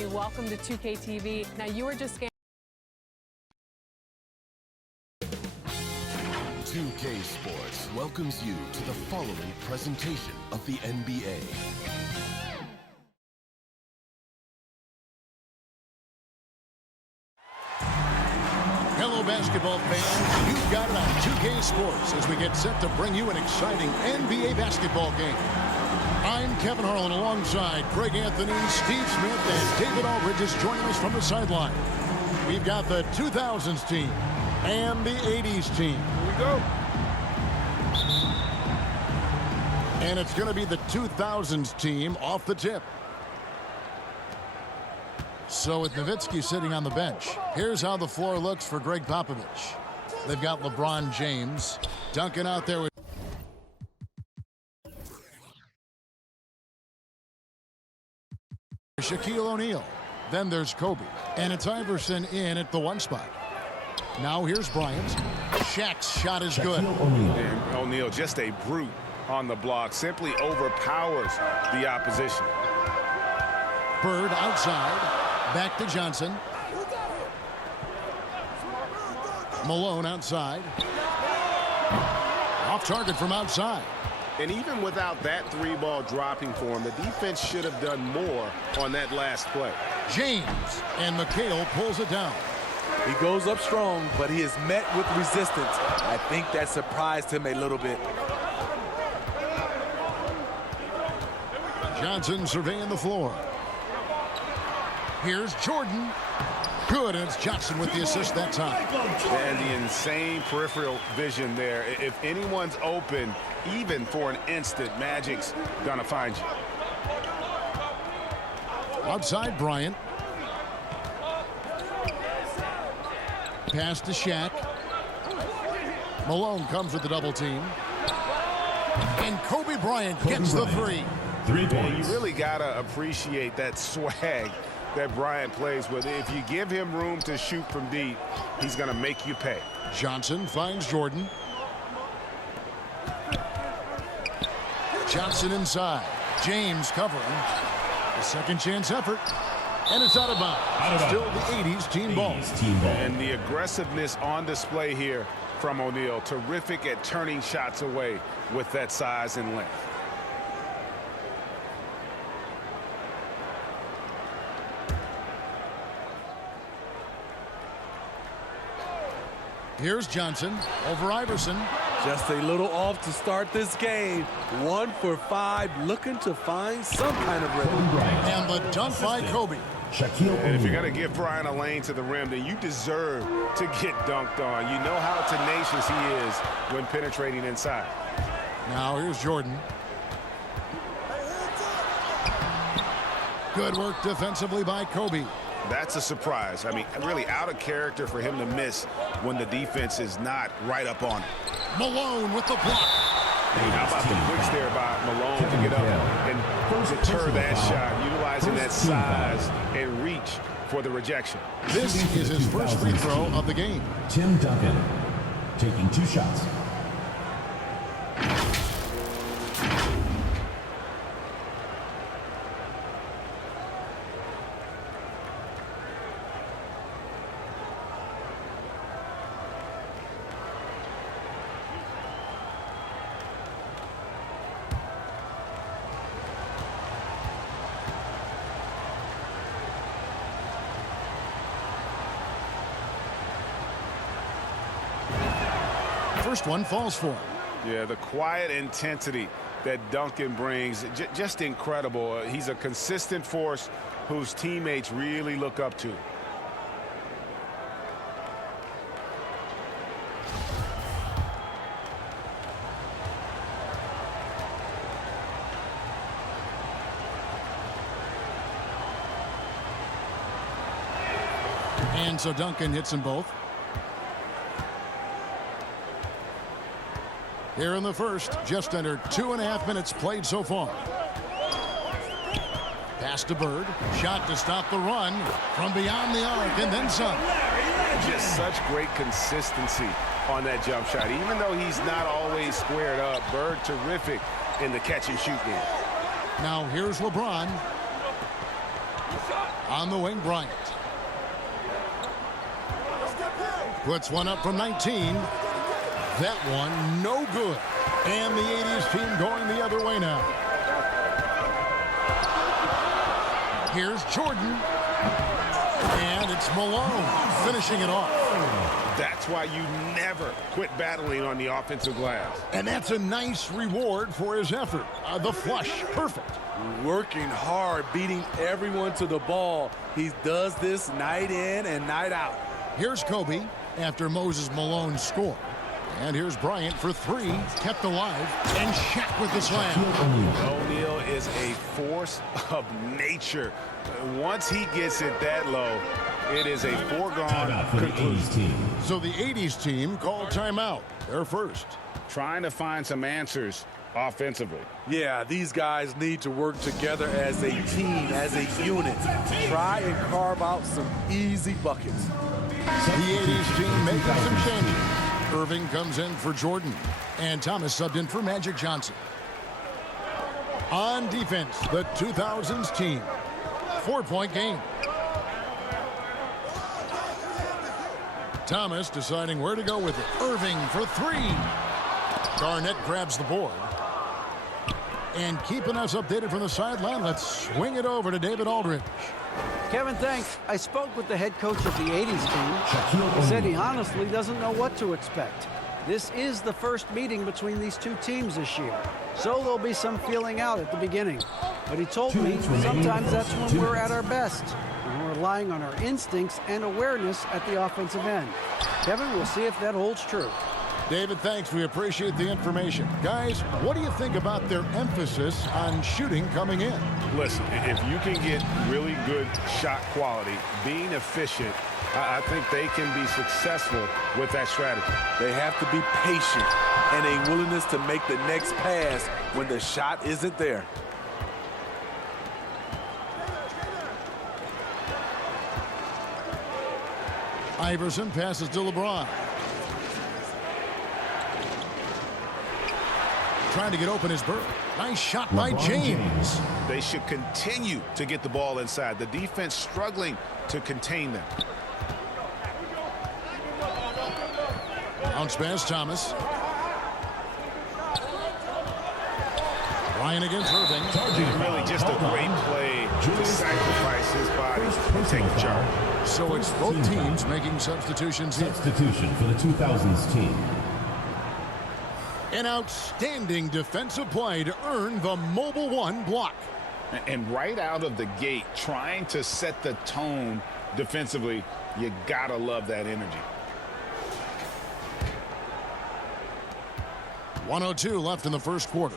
everybody. Welcome to 2K TV. Now, you were just 2K Sports welcomes you to the following presentation of the NBA. Hello, basketball fans. You've got it on 2K Sports as we get set to bring you an exciting NBA basketball game. I'm Kevin Harlan alongside Craig Anthony, Steve Smith, and David Aldridge is joining us from the sideline. We've got the 2000s team and the 80s team. Here we go. And it's going to be the 2000s team off the tip. So with Nowitzki sitting on the bench, here's how the floor looks for Greg Popovich. They've got LeBron James, Duncan out there with Shaquille O'Neal. Then there's Kobe. And it's Iverson in at the 1 spot. Now here's Bryant. Shaq's shot is good. And O'Neal, just a brute on the block, simply overpowers the opposition. Bird outside. Back to Johnson. Malone outside. Off target from outside. And even without that 3-ball dropping for him, the defense should have done more on that last play. James, and McHale pulls it down. He goes up strong, but he is met with resistance. I think that surprised him a little bit. Johnson surveying the floor. Here's Jordan. Good, and it's Johnson with the assist that time. And the insane peripheral vision there. If anyone's open, even for an instant, Magic's gonna find you. Outside Bryant. Pass to Shaq. Malone comes with the double team. And Kobe Bryant gets the three. 3 points. And you really gotta appreciate that swag that Bryant plays with. If you give him room to shoot from deep, he's gonna make you pay. Johnson finds Jordan. Johnson inside. James covering. A second chance effort. And it's out of bounds. Still the 80s team ball. And the aggressiveness on display here from O'Neal. Terrific at turning shots away with that size and length. Here's Johnson over Iverson. Just a little off to start this game. 1 for 5, looking to find some kind of rhythm. And the dunk by Kobe. And if you're going to give Bryant a lane to the rim, then you deserve to get dunked on. You know how tenacious he is when penetrating inside. Now here's Jordan. Good work defensively by Kobe. That's a surprise. I mean, really out of character for him to miss when the defense is not right up on it. Malone with the block. How about the blitz there by Malone to get up and deter that shot, utilizing that size and reach for the rejection. This is his first free throw of the game. Tim Duncan taking 2 shots. First one falls for him. Yeah, the quiet intensity that Duncan brings, just incredible. He's a consistent force whose teammates really look up to. And so Duncan hits them both. Here in the first, just under 2.5 minutes played so far. Pass to Bird. Shot to stop the run from beyond the arc and then some. Just such great consistency on that jump shot. Even though he's not always squared up, Bird terrific in the catch and shoot game. Now here's LeBron. On the wing, Bryant. Puts one up from 19. That one, no good. And the 80s team going the other way now. Here's Jordan. And it's Malone finishing it off. That's why you never quit battling on the offensive glass. And that's a nice reward for his effort. The flush, perfect. Working hard, beating everyone to the ball. He does this night in and night out. Here's Kobe after Moses Malone scored. And here's Bryant for three, kept alive, and Shaq with the slam. O'Neal is a force of nature. Once he gets it that low, it is a foregone conclusion. So the 80s team called timeout. They're first. Trying to find some answers offensively. Yeah, these guys need to work together as a team, as a unit. Try and carve out some easy buckets. The 80s team making some changes. Irving comes in for Jordan. And Thomas subbed in for Magic Johnson. On defense, the 2000s team. 4-point game. Thomas deciding where to go with it. Irving for three. Garnett grabs the board. And keeping us updated from the sideline, let's swing it over to David Aldridge. Kevin, thanks. I spoke with the head coach of the 80s team. He said he honestly doesn't know what to expect. This is the first meeting between these two teams this year, so there'll be some feeling out at the beginning. But he told me sometimes that's when we're at our best, and we're relying on our instincts and awareness at the offensive end. Kevin, we'll see if that holds true. David, thanks. We appreciate the information. Guys, what do you think about their emphasis on shooting coming in? Listen, if you can get really good shot quality, being efficient, I think they can be successful with that strategy. They have to be patient and a willingness to make the next pass when the shot isn't there. Iverson passes to LeBron. Trying to get open is Bird. Nice shot by James. They should continue to get the ball inside. The defense struggling to contain them. Bounce pass, Thomas. Ryan against Irving. Really just a great play to sacrifice his body and take the charge. So it's both teams making substitutions here. Substitution for the 2000s team. An outstanding defensive play to earn the Mobile One block. And right out of the gate, trying to set the tone defensively, you gotta love that energy. 1:02 left in the first quarter.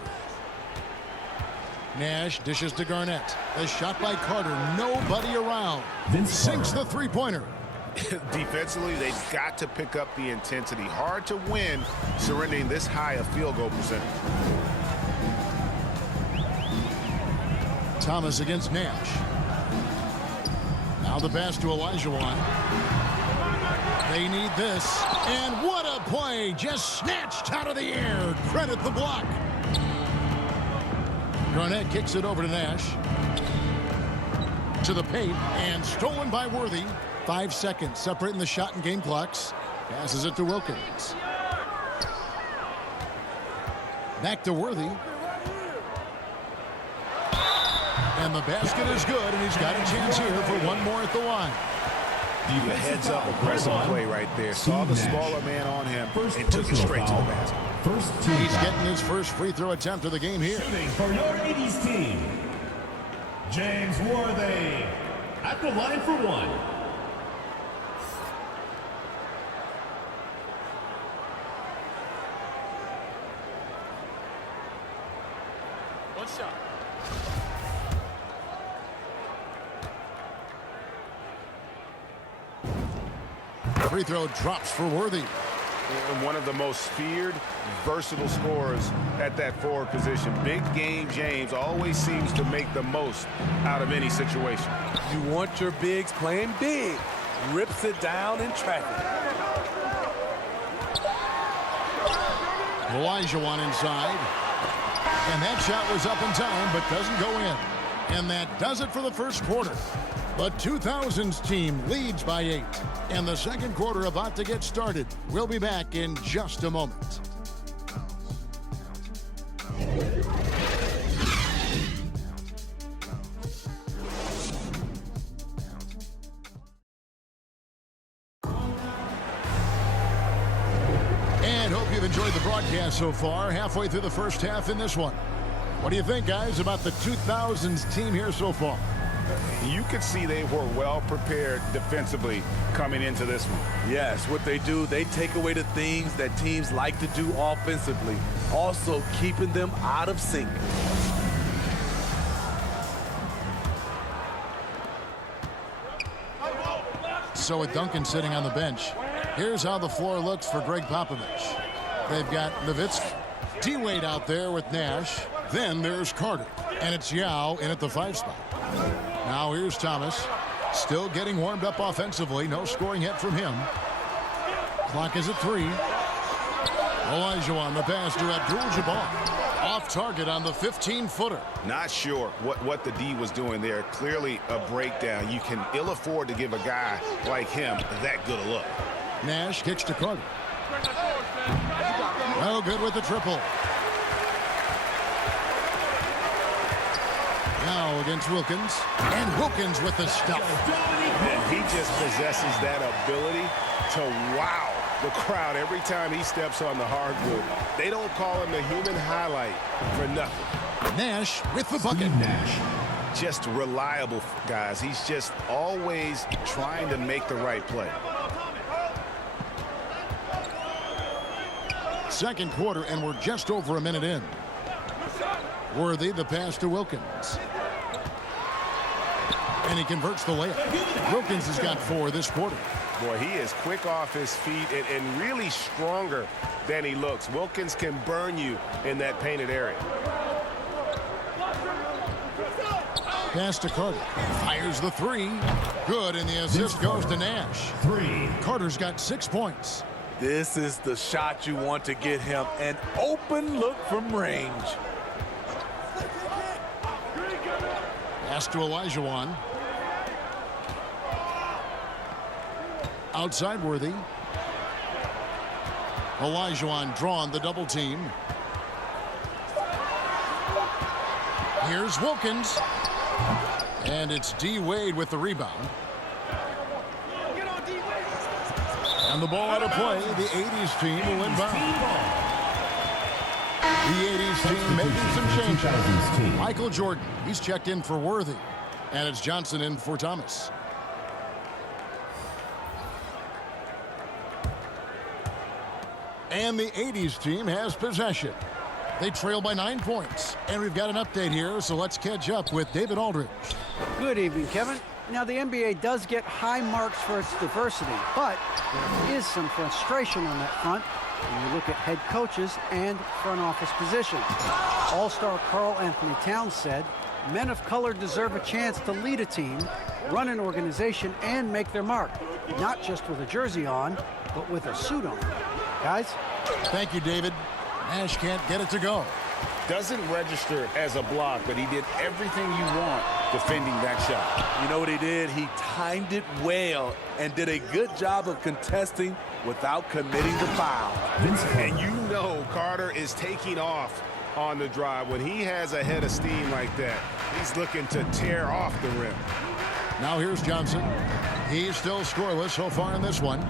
Nash dishes to Garnett. The shot by Carter, nobody around. Sinks the three-pointer. Defensively, they've got to pick up the intensity. Hard to win surrendering this high a field goal percentage. Thomas against Nash. Now the pass to Olajuwon. They need this. And what a play. Just snatched out of the air. Credit the block. Garnett kicks it over to Nash. To the paint. And stolen by Worthy. 5 seconds separating the shot and game clocks. Passes it to Wilkins. Back to Worthy. And the basket is good, and he's got a chance here for one more at the line. The heads-up aggressive play right there. Saw the smaller man on him and took it straight to the basket. He's getting his first free throw attempt of the game here. Shooting for your 80s team, James Worthy at the line for one. One shot. Free throw drops for Worthy. One of the most feared, versatile scorers at that forward position. Big game James always seems to make the most out of any situation. You want your bigs playing big. Rips it down in traffic. Olajuwon inside. And that shot was up in time, but doesn't go in. And that does it for the first quarter. The 2000s team leads by 8. And the second quarter about to get started. We'll be back in just a moment. And hope you've enjoyed the broadcast so far. Halfway through the first half in this one. What do you think, guys, about the 2000s team here so far? You could see they were well prepared defensively coming into this one. Yes, what they do, they take away the things that teams like to do offensively, also keeping them out of sync. So with Duncan sitting on the bench, here's how the floor looks for Greg Popovich. They've got Nowitzki, D-Wade out there with Nash. Then there's Carter, and it's Yao in at the 5 spot. Now here's Thomas, still getting warmed up offensively. No scoring yet from him. Clock is at 3. Olajuwon, the pass to Abdul-Jabbar. Off target on the 15-footer. Not sure what the D was doing there. Clearly a breakdown. You can ill afford to give a guy like him that good a look. Nash kicks to Carter. No good with the triple. Now against Wilkins. And Wilkins with the stuff. And he just possesses that ability to wow the crowd every time he steps on the hardwood. They don't call him the human highlight for nothing. Nash with the bucket. Nash. Just reliable, guys. He's just always trying to make the right play. Second quarter, and we're just over a minute in. Worthy, the pass to Wilkins. And he converts the layup. Wilkins has got 4 this quarter. Boy, he is quick off his feet and really stronger than he looks. Wilkins can burn you in that painted area. Pass to Carter. Fires the 3. Good, and the assist goes to Nash. 3. Carter's got 6 points. This is the shot you want to get him. An open look from range. Pass to Olajuwon. Outside Worthy. Olajuwon drawn the double team. Here's Wilkins. And it's D-Wade with the rebound. And the ball out of play. The 80s team will inbound. The 80s team making some changes. Michael Jordan, he's checked in for Worthy. And it's Johnson in for Thomas. And the 80s team has possession. They trail by 9 points. And we've got an update here, so let's catch up with David Aldridge. Good evening, Kevin. Now, the NBA does get high marks for its diversity, but there is some frustration on that front when you look at head coaches and front office positions. All-star Karl Anthony Towns said, men of color deserve a chance to lead a team, run an organization, and make their mark, not just with a jersey on, but with a suit on. Guys? Thank you, David. Nash can't get it to go. Doesn't register as a block, but he did everything you want defending that shot. You know what he did? He timed it well and did a good job of contesting without committing the foul. And you know Carter is taking off on the drive. When he has a head of steam like that, he's looking to tear off the rim. Now here's Johnson. He's still scoreless so far in this one.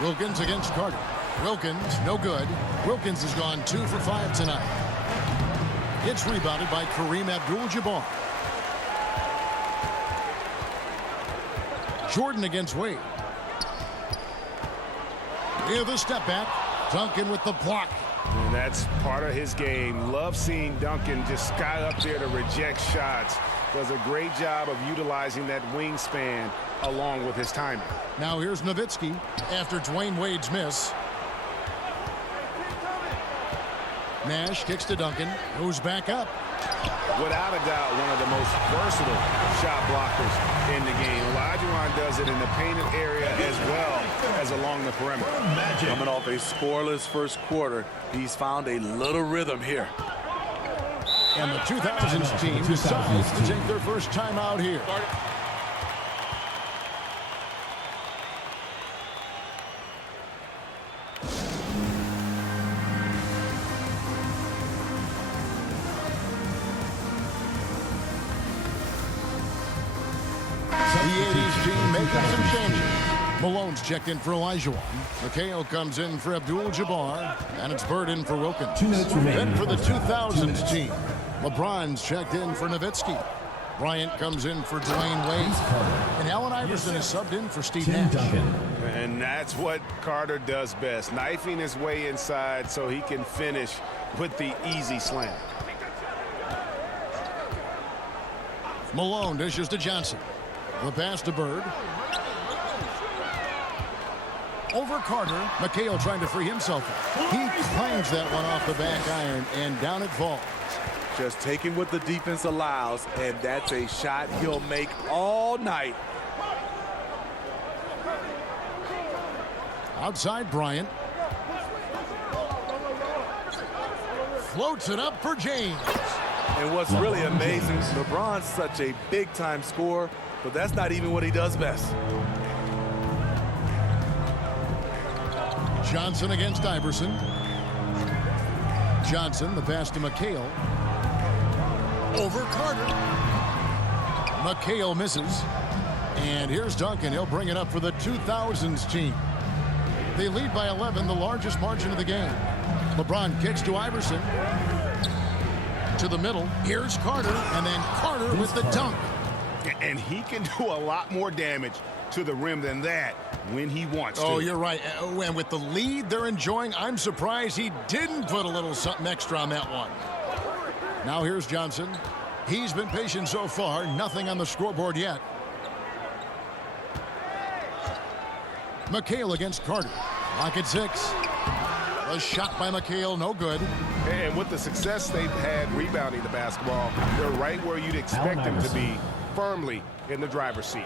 Wilkins against Carter. Wilkins, no good. Wilkins has gone 2 for 5 tonight. It's rebounded by Kareem Abdul-Jabbar. Jordan against Wade. Here's the step back. Duncan with the block. And that's part of his game. Love seeing Duncan just sky up there to reject shots. Does a great job of utilizing that wingspan along with his timing. Now here's Nowitzki after Dwayne Wade's miss. Nash kicks to Duncan, who's back up. Without a doubt, one of the most versatile shot blockers in the game. Olajuwon does it in the painted area as well as along the perimeter. Coming off a scoreless first quarter, he's found a little rhythm here. And the 2000s team decides to take their first time out here. The 80s team making some changes. Malone's checked in for Elijah. McHale comes in for Abdul-Jabbar, and it's Bird in for Wilkins. 2 minutes remaining. Then for the 2000s team, LeBron's checked in for Nowitzki. Bryant comes in for Dwayne Wade, and Allen Iverson is subbed in for Steve Tim Nash. Duncan. And that's what Carter does best, knifing his way inside so he can finish with the easy slam. Malone dishes to Johnson. The pass to Bird. Over Carter. McHale trying to free himself. He claims that one off the back iron, and down it falls. Just taking what the defense allows, and that's a shot he'll make all night. Outside Bryant. Floats it up for James. And what's really amazing, LeBron's such a big-time scorer, but that's not even what he does best. Johnson against Iverson. Johnson, the pass to McHale. Over Carter. McHale misses. And here's Duncan. He'll bring it up for the 2000s team. They lead by 11, the largest margin of the game. LeBron kicks to Iverson. To the middle. Here's Carter. And then Carter with the dunk. And he can do a lot more damage to the rim than that when he wants to. Oh, you're right. And with the lead they're enjoying, I'm surprised he didn't put a little something extra on that one. Now here's Johnson. He's been patient so far. Nothing on the scoreboard yet. McHale against Carter. Lock at 6. A shot by McHale, no good. And with the success they've had rebounding the basketball, they're right where you'd expect them to be, firmly in the driver's seat.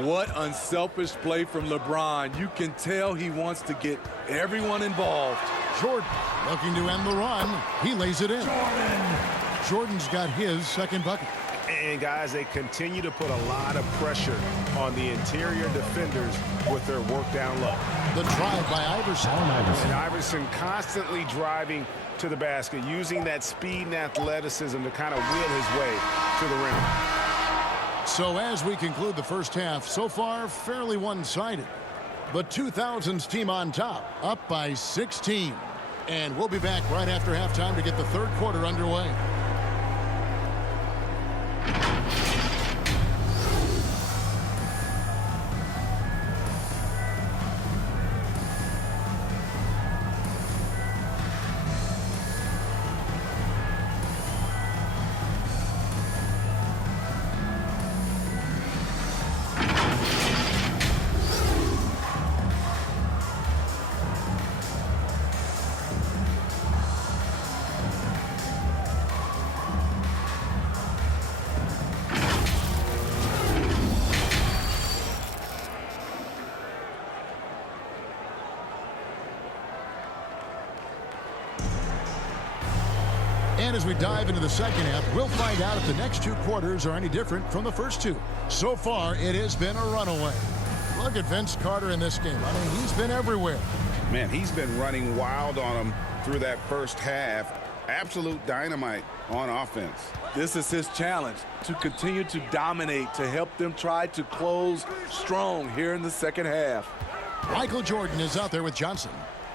What unselfish play from LeBron. You can tell he wants to get everyone involved. Jordan looking to end the run. He lays it in. Jordan's got his second bucket. And guys, they continue to put a lot of pressure on the interior defenders with their work down low. The drive by Iverson. And Iverson constantly driving to the basket, using that speed and athleticism to kind of wheel his way to the rim. So as we conclude the first half, so far fairly one-sided. The 2000s team on top, up by 16. And we'll be back right after halftime to get the third quarter underway. And as we dive into the second half, we'll find out if the next two quarters are any different from the first two. So far, it has been a runaway. Look at Vince Carter in this game. I mean, he's been everywhere. Man, he's been running wild on them through that first half. Absolute dynamite on offense. This is his challenge, to continue to dominate, to help them try to close strong here in the second half. Michael Jordan is out there with Johnson.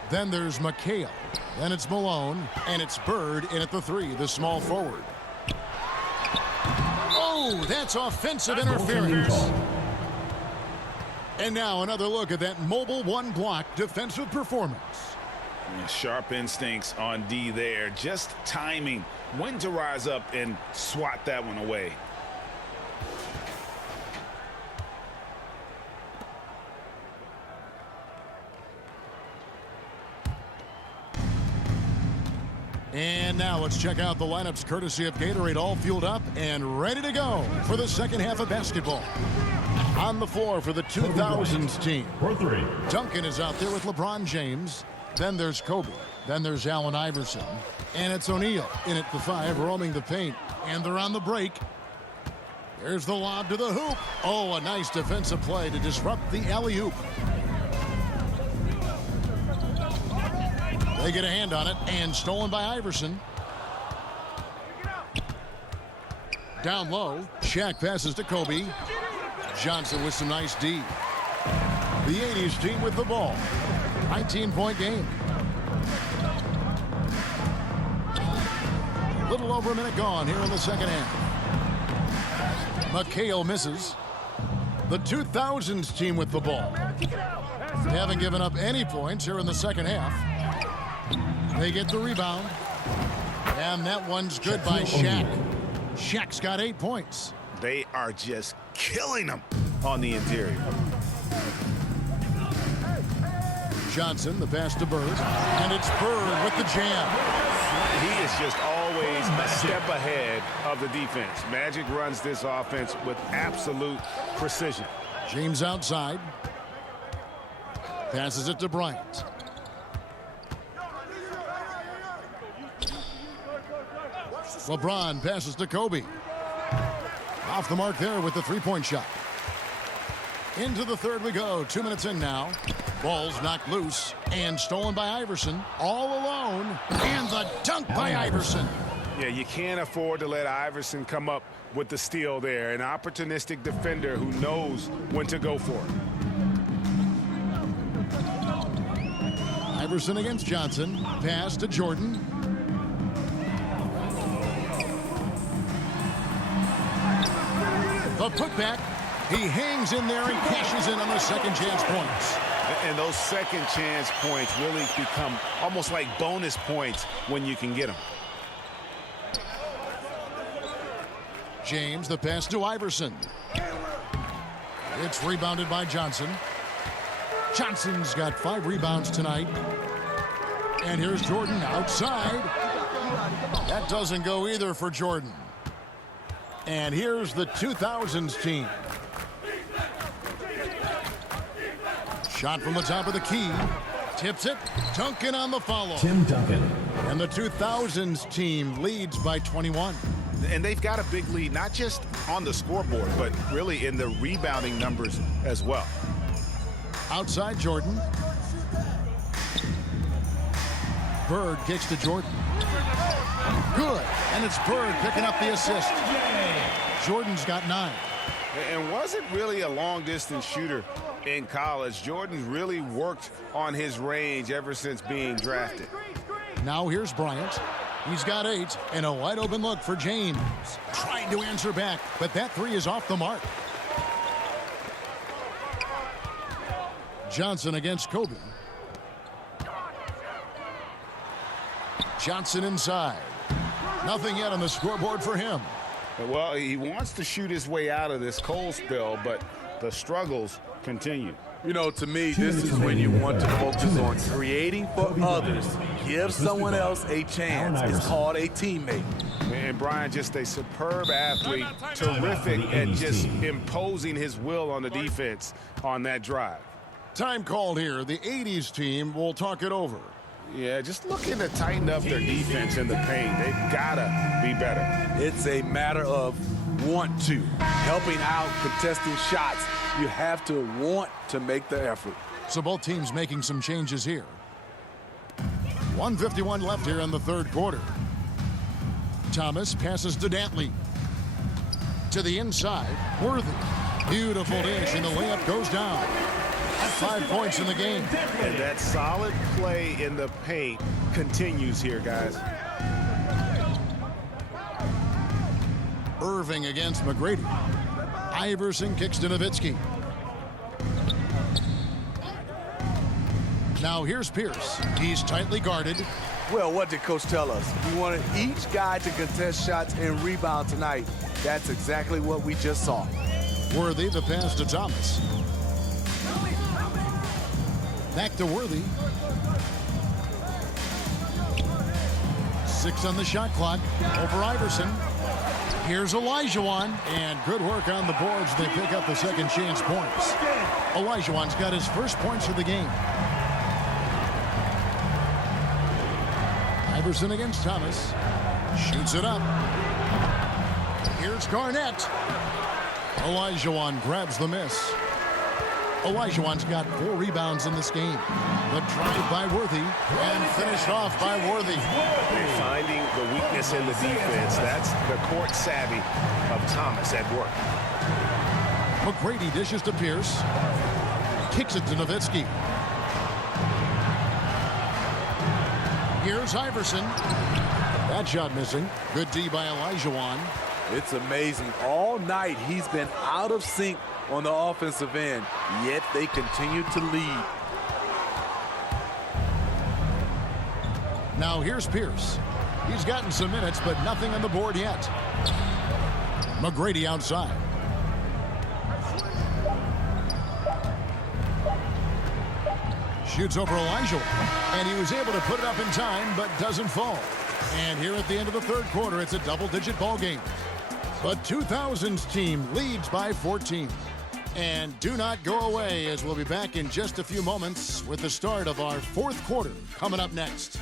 Then there's McHale. Then it's Malone. And it's Bird in at the 3, the small forward. Oh, that's offensive interference. And now another look at that mobile one-block defensive performance. Sharp instincts on D there. Just timing when to rise up and swat that one away. And now let's check out the lineups courtesy of Gatorade, all fueled up and ready to go for the second half of basketball. On the floor for the 2000s team. For 3. Duncan is out there with LeBron James. Then there's Kobe. Then there's Allen Iverson. And it's O'Neal in at the 5, roaming the paint. And they're on the break. There's the lob to the hoop. Oh, a nice defensive play to disrupt the alley-oop. They get a hand on it, and stolen by Iverson. Down low, Shaq passes to Kobe. Johnson with some nice D. The 80s team with the ball. 19-point game. Little over a minute gone here in the second half. McHale misses. The 2000s team with the ball. They haven't given up any points here in the second half. They get the rebound. And that one's good by Shaq. Shaq's got 8 points. They are just killing them on the interior. Johnson, the pass to Bird. And it's Bird with the jam. He is just always a step ahead of the defense. Magic runs this offense with absolute precision. James outside. Passes it to Bryant. LeBron passes to Kobe. Off the mark there with the three-point shot. Into the third we go. 2 minutes in now. Ball's knocked loose and stolen by Iverson. All alone. And the dunk by Iverson. Yeah, you can't afford to let Iverson come up with the steal there. An opportunistic defender who knows when to go for it. Iverson against Johnson. Pass to Jordan. The putback. He hangs in there and cashes in on the second chance points. And those second chance points really become almost like bonus points when you can get them. James, the pass to Iverson. It's rebounded by Johnson. Johnson's got 5 rebounds tonight. And here's Jordan outside. That doesn't go either for Jordan. And here's the 2000s team. Shot from the top of the key. Tips it. Duncan on the follow. Tim Duncan. And the 2000s team leads by 21. And they've got a big lead, not just on the scoreboard, but really in the rebounding numbers as well. Outside Jordan. Bird kicks to Jordan. Good. And it's Bird picking up the assist. Jordan's got 9. And wasn't really a long-distance shooter in college. Jordan really worked on his range ever since being drafted. Now here's Bryant. He's got 8 and a wide open look for James. Trying to answer back, but that 3 is off the mark. Johnson against Kobe. Johnson inside. Nothing yet on the scoreboard for him. Well, he wants to shoot his way out of this cold spell, but the struggles continue. You know, to me, this is when you want to focus on creating for others. Give someone else a chance. It's called a teammate. And Brian, just a superb athlete, terrific at just imposing his will on the defense on that drive. Time called here. The 80s team will talk it over. Yeah, just looking to tighten up their defense in the paint. They've got to be better. It's a matter of want to. Helping out, contesting shots. You have to want to make the effort. So both teams making some changes here. 1:51 left here in the third quarter. Thomas passes to Dantley. To the inside, Worthy. Beautiful dish, and the layup goes down. 5 points in the game. And that solid play in the paint continues here, guys. Irving against McGrady. Iverson kicks to Nowitzki. Now here's Pierce. He's tightly guarded. Well, what did Coach tell us? We wanted each guy to contest shots and rebound tonight. That's exactly what we just saw. Worthy, the pass to Thomas. Back to Worthy. 6 on the shot clock. Over Iverson. Here's Olajuwon. And good work on the boards. They pick up the second chance points. Olajuwon's got his first points of the game. Iverson against Thomas. Shoots it up. Here's Garnett. Olajuwon grabs the miss. Olajuwon's got 4 rebounds in this game. The drive by Worthy and finished off by Worthy. Finding the weakness in the defense. That's the court savvy of Thomas at work. McGrady dishes to Pierce. Kicks it to Nowitzki. Here's Iverson. That shot missing. Good D by Olajuwon. It's amazing. All night he's been out of sync on the offensive end, yet they continue to lead. Now here's Pierce. He's gotten some minutes, but nothing on the board yet. McGrady outside. Shoots over Olajuwon, and he was able to put it up in time, but doesn't fall. And here at the end of the third quarter, it's a double-digit ball game. The 2000s team leads by 14. And do not go away, as we'll be back in just a few moments with the start of our fourth quarter coming up next.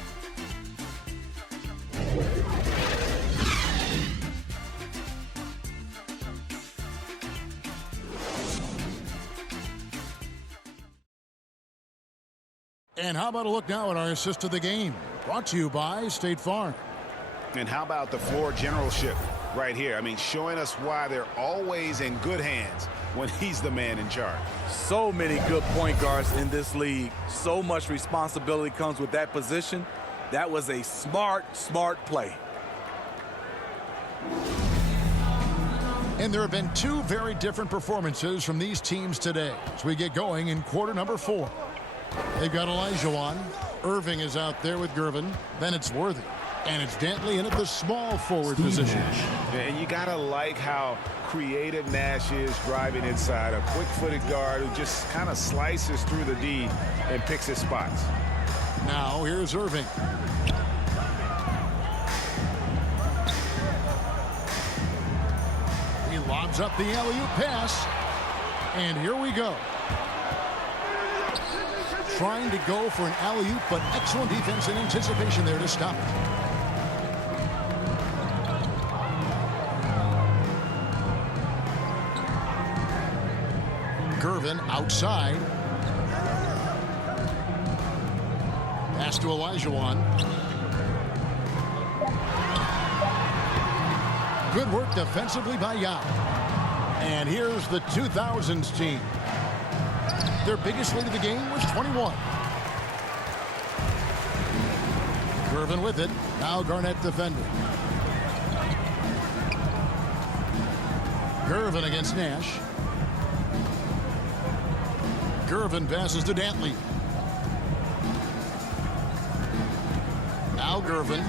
And how about a look now at our assist of the game? Brought to you by State Farm. And how about the floor generalship right here? I mean, showing us why they're always in good hands when he's the man in charge. So many good point guards in this league. So much responsibility comes with that position. That was a smart play. And there have been 2 very different performances from these teams today as we get going in quarter number 4. They've got Olajuwon. Irving is out there with Gervin. Then it's Worthy. And it's Dantley in at the small forward position. And you got to like how creative Nash is driving inside. A quick-footed guard who just kind of slices through the D and picks his spots. Now here's Irving. He lobs up the alley-oop pass. And here we go. Trying to go for an alley-oop, but excellent defense and anticipation there to stop it. Gervin outside. Pass to Olajuwon. Good work defensively by Yao. And here's the 2000s team. Their biggest lead of the game was 21. Gervin with it. Now Garnett defending. Gervin against Nash. Gervin passes to Dantley. Now Gervin.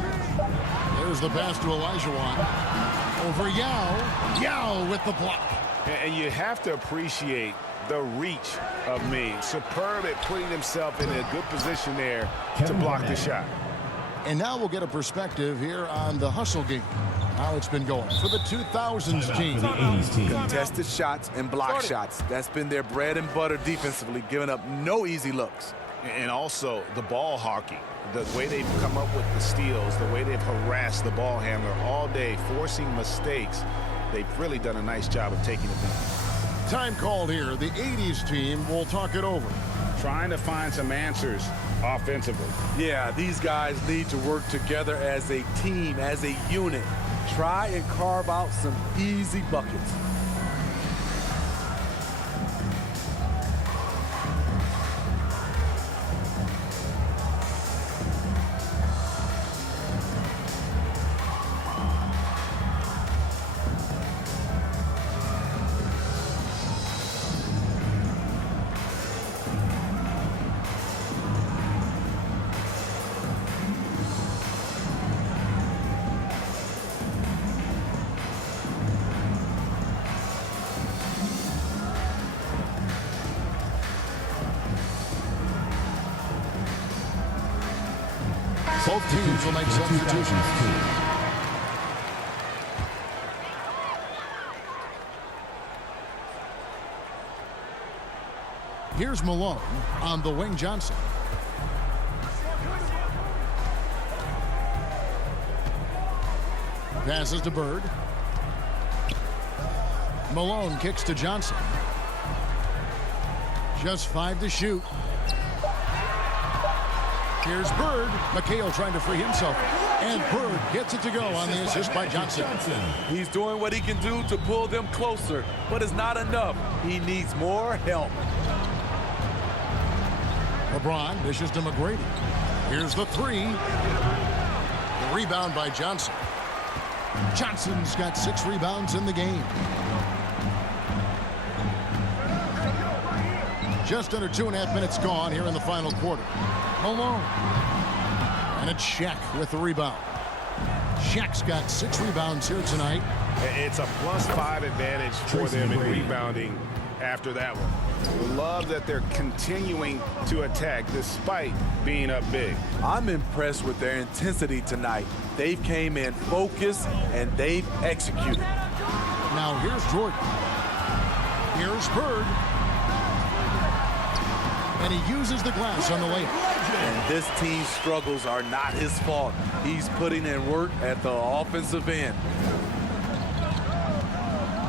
There's the pass to Olajuwon. Over Yao. Yao with the block. And you have to appreciate the reach of Ming. Superb at putting himself in a good position there to block the shot. And now we'll get a perspective here on the hustle game. How it's been going for the 2000s team. For the 80s team. Contested shots and block shots. That's been their bread and butter defensively, giving up no easy looks. And also the ball hawking. The way they've come up with the steals, the way they've harassed the ball handler all day, forcing mistakes. They've really done a nice job of taking advantage. Time called here. The 80s team will talk it over. Trying to find some answers offensively. Yeah, these guys need to work together as a team, as a unit. Try and carve out some easy buckets. Both teams will make substitutions. Here's Malone on the wing. Johnson. Passes to Bird. Malone kicks to Johnson. Just 5 to shoot. Here's Bird. McHale trying to free himself. And Bird gets it to go on the assist by Johnson. He's doing what he can do to pull them closer, but it's not enough. He needs more help. LeBron dishes to McGrady. Here's the 3. The rebound by Johnson. Johnson's got 6 rebounds in the game. Just under 2.5 minutes gone here in the final quarter. Malone. And it's Shaq with the rebound. Shaq's got 6 rebounds here tonight. It's a +5 advantage for them in rebounding after that one. Love that they're continuing to attack despite being up big. I'm impressed with their intensity tonight. They've came in focused and they've executed. Now here's Jordan. Here's Bird. And he uses the glass on the layup. And this team's struggles are not his fault. He's putting in work at the offensive end.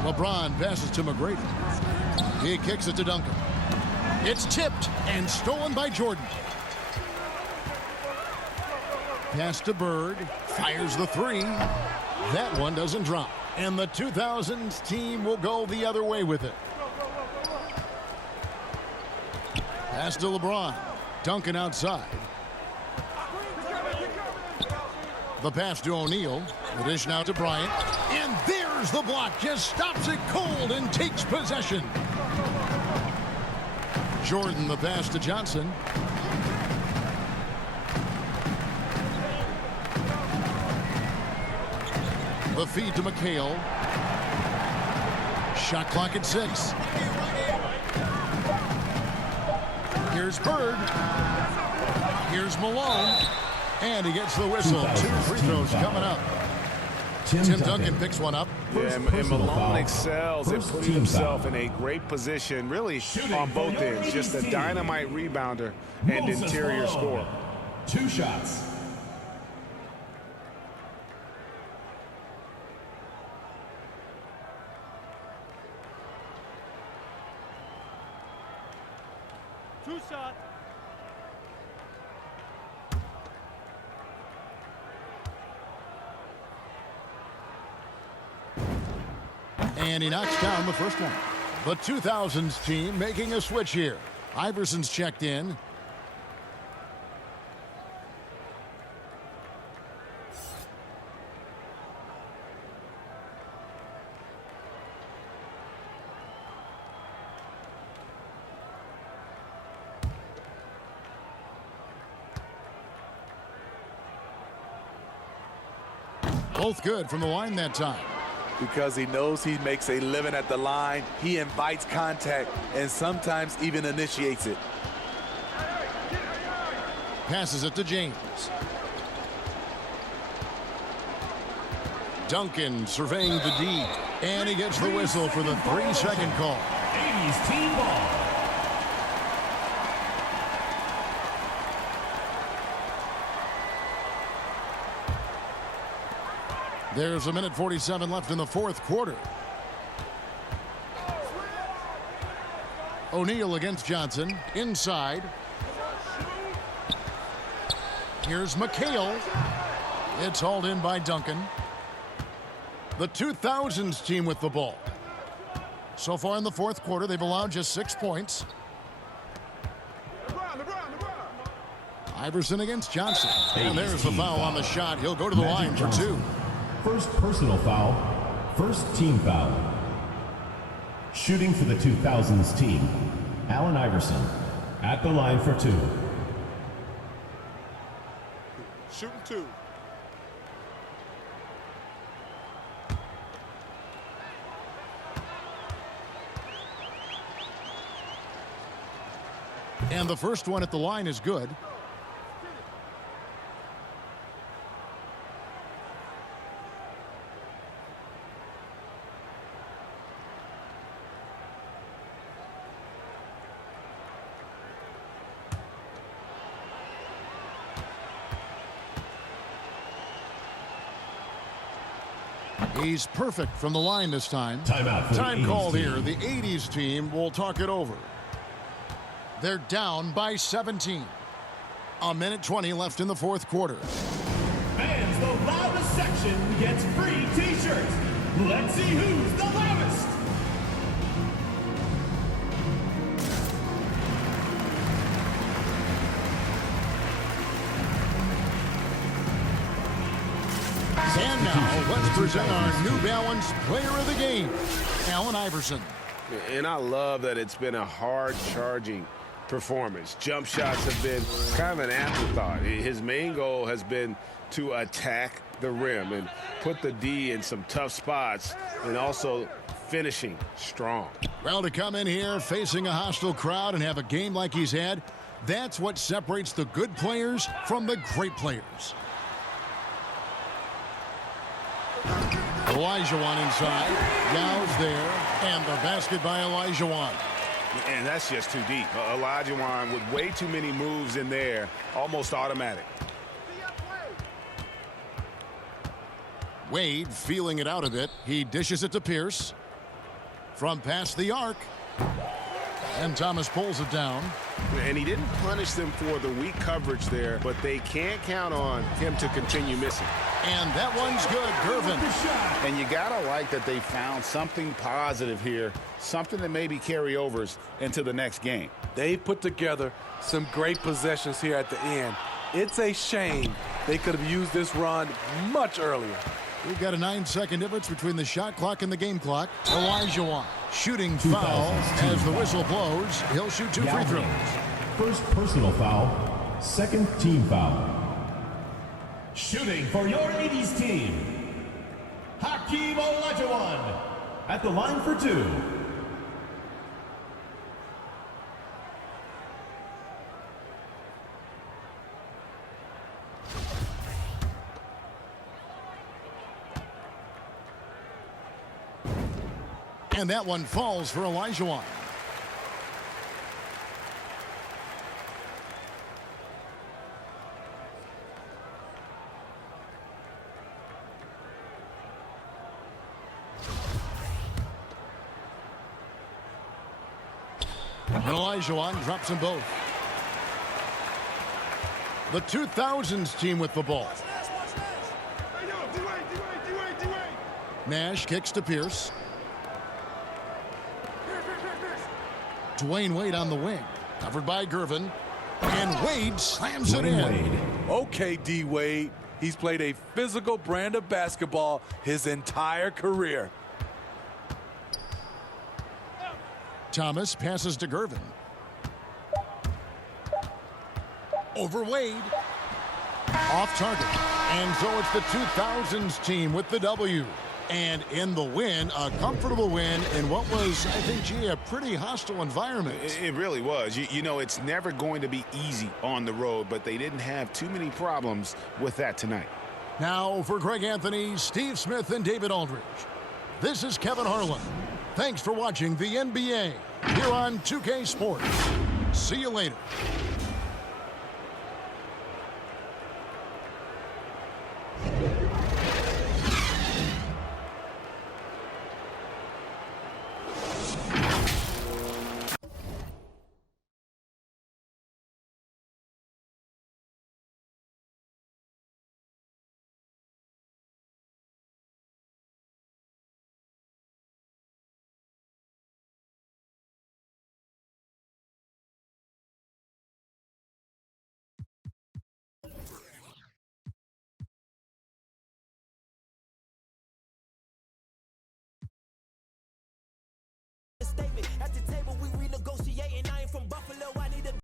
LeBron passes to McGrady. He kicks it to Duncan. It's tipped and stolen by Jordan. Pass to Bird. Fires the 3. That one doesn't drop. And the 2000s team will go the other way with it. Pass to LeBron. Duncan outside. The pass to O'Neal. The dish now to Bryant. And there's the block. Just stops it cold and takes possession. Jordan the pass to Johnson. The feed to McHale. Shot clock at 6. Here's Bird. Here's Malone. And he gets the whistle. 2 free throws coming up. Tim Duncan picks one up. Yeah, and Malone excels at putting himself in a great position, really on both ends. Just a dynamite rebounder and interior scorer. 2 shots. And he knocks down the first one. The 2000s team making a switch here. Iverson's checked in. Both good from the line that time. Because he knows he makes a living at the line, he invites contact and sometimes even initiates it. Passes it to James. Duncan surveying the D. And he gets the whistle for the 3-second call. 80s team ball. There's 1:47 left in the fourth quarter. O'Neal against Johnson. Inside. Here's McHale. It's hauled in by Duncan. The 2000s team with the ball. So far in the fourth quarter, they've allowed just 6 points. Iverson against Johnson. And there's the foul on the shot. He'll go to the line for 2. First personal foul, first team foul. Shooting for the 2000s team, Allen Iverson at the line for 2. Shooting 2. And the first one at the line is good. He's perfect from the line this time. Timeout for the Time 80s called team. here. The 80s team will talk it over. They're down by 17. A minute 20 left in the fourth quarter. Fans, the loudest section gets free T-shirts. Let's see who's the loudest. And now, let's present our New Balance Player of the Game, Allen Iverson. And I love that it's been a hard-charging performance. Jump shots have been kind of an afterthought. His main goal has been to attack the rim and put the D in some tough spots and also finishing strong. Well, to come in here facing a hostile crowd and have a game like he's had, that's what separates the good players from the great players. Olajuwon inside. Yow's there. And the basket by Olajuwon. And that's just too deep. Olajuwon with way too many moves in there, almost automatic. Wade feeling it out a bit. He dishes it to Pierce. From past the arc. And Thomas pulls it down. And he didn't punish them for the weak coverage there, but they can't count on him to continue missing. And that one's good. Gervin. And you gotta like that they found something positive here, something that maybe carryovers into the next game. They put together some great possessions here at the end. It's a shame they could have used this run much earlier. We've got a 9-second difference between the shot clock and the game clock. Olajuwon shooting foul as the whistle blows. He'll shoot 2 free throws. First personal foul, second team foul. Shooting for your 80s team, Hakeem Olajuwon at the line for 2. And that one falls for Olajuwon. And Olajuwon drops them both. The 2000s team with the ball. Nash kicks to Pierce. Dwayne Wade on the wing. Covered by Gervin. And Wade slams it in. Okay, D. Wade. He's played a physical brand of basketball his entire career. Thomas passes to Gervin. Over Wade. Off target. And so it's the 2000s team with the W. And in the win, a comfortable win in what was, I think, gee, a pretty hostile environment. It really was. You know, it's never going to be easy on the road, but they didn't have too many problems with that tonight. Now for Greg Anthony, Steve Smith, and David Aldridge. This is Kevin Harlan. Thanks for watching the NBA here on 2K Sports. See you later.